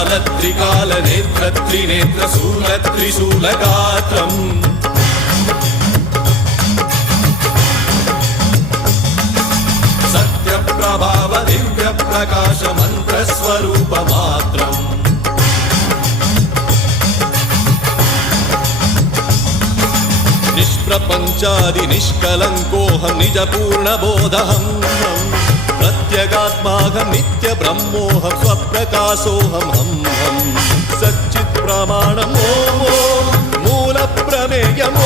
कालत्रिकालनेत्रत्रिनेत्रशूलत्रिशूलगात्रम् सत्यप्रभाव दिव्यप्रकाश मन्त्रस्वरूपमात्रम् निष्प्रपञ्चादि निष्कलङ्कोऽहं निजपूर्णबोधहं प्रत्यगात्माहं नित्यब्रह्मोऽहं स्वप्रकाशोऽहं हं हं सच्चित्प्रमाणम् ॐ मूलप्रमेयम्